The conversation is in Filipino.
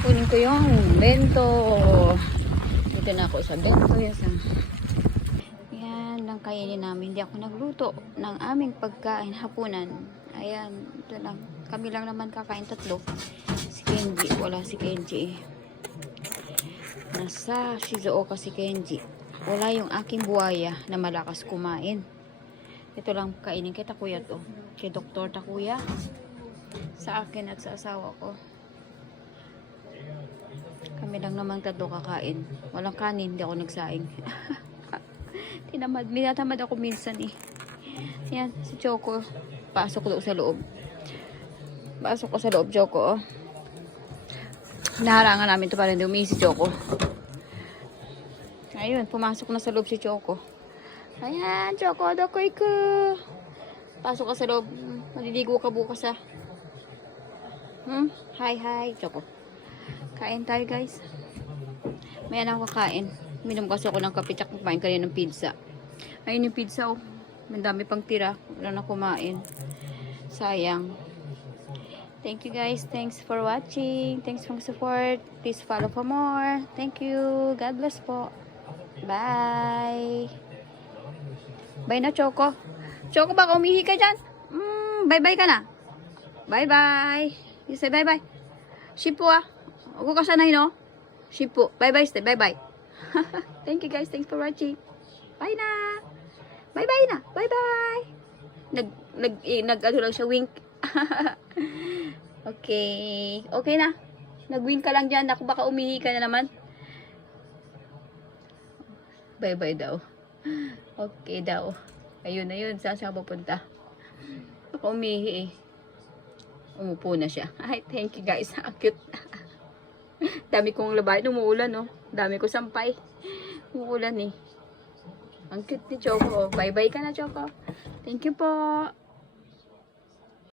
Kunin ko yung bento. Dito na ako sa bento. Yan lang kainin namin. Hindi ako nagluto ng aming pagkain hapunan. Ayan, ito lang. Kami lang naman kakain tatlo. Si Kenji, wala si Kenji. Nasa Shizuoka si Kenji. Wala yung aking buhaya na malakas kumain. Ito lang kainin kay Takuya to. Kay Dr. Takuya. Sa akin at sa asawa ko. Kami lang naman tatlo kakain. Walang kanin, hindi ako nagsaing. Tinamad. Minatamad ako minsan eh. Yan, si Choco. Pasok ko sa loob. Pasok ko sa loob, Choco. Oh. Naharangan namin ito para hindi umihi si Choco. Ayun, pumasok na sa loob si Choco. Ayan, Choco, dakoy ko. Pasok ka sa loob. Maliligo ka bukas ah. Hi, Choco. Kain tayo guys. May anak kakain. Minom kasi ako ng kape at kumain kanina ng pizza. Ayun yung pizza oh. May dami pang tira. Wala na kumain. Sayang. Thank you guys. Thanks for watching. Thanks for support. Please follow for more. Thank you. God bless po. Bye. Bye na Choco. Choco baka umihi ka dyan. Bye-bye ka na. Bye-bye. You say bye-bye. Shipo ah. Huwag ka sanay no. Shipo. Bye-bye stay. Bye-bye. Thank you guys. Thanks for watching. Bye na. Bye-bye na. Bye-bye. Ano lang siya wink. Okay. Okay na. Nag-wink ka lang dyan. Ako baka umihi ka na naman. Bye-bye daw. Okay daw. Ayun na yun. Saan siya pupunta? Baka umihi eh. Umupo na siya. Ay, thank you guys. Cute. Dami kong labahin. Umuulan no. Dami ko sampay. Umuulan eh. Ang cute ni Choco. Bye-bye ka na Choco. Thank you po.